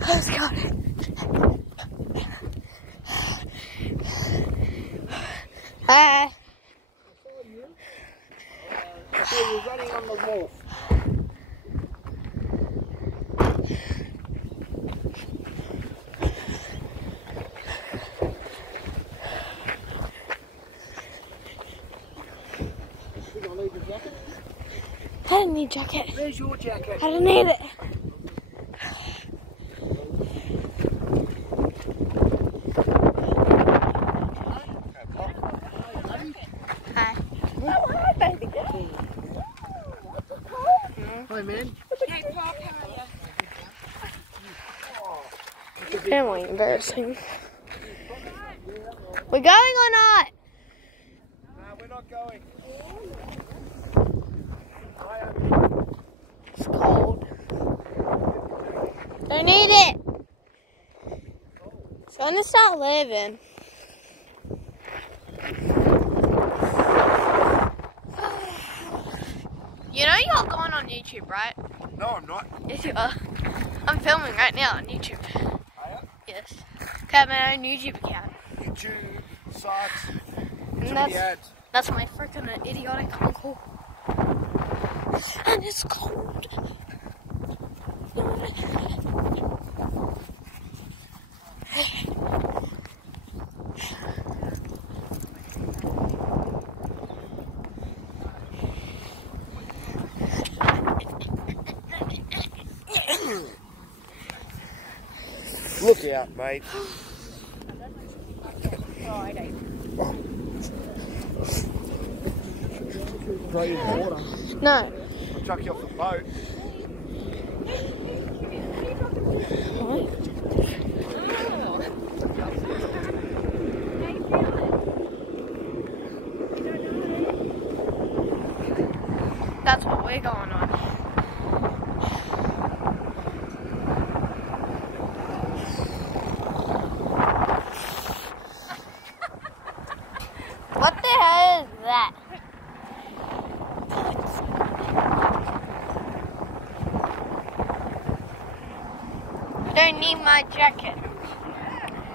Let's go. Hi. I saw you running on the wharf. You gonna leave your jacket? I didn't need a jacket. Where's your jacket? I didn't need it. Hi. Oh, hi, baby girl. Hi, man. Hey, Pop, how are you? Family embarrassing. We're going or not? No, we're not going. It's cold. Don't need it. It's gonna start living. You know you're going on YouTube, right? No, I'm not. Yes, you are. I'm filming right now on YouTube. Yes. I have my own YouTube account. YouTube sucks. And that's my freaking idiotic uncle. And it's cold. Look out, mate. Throw you in the water. No. I'll chuck you off the boat. That's what we're going on. What the hell is that? I don't need my jacket.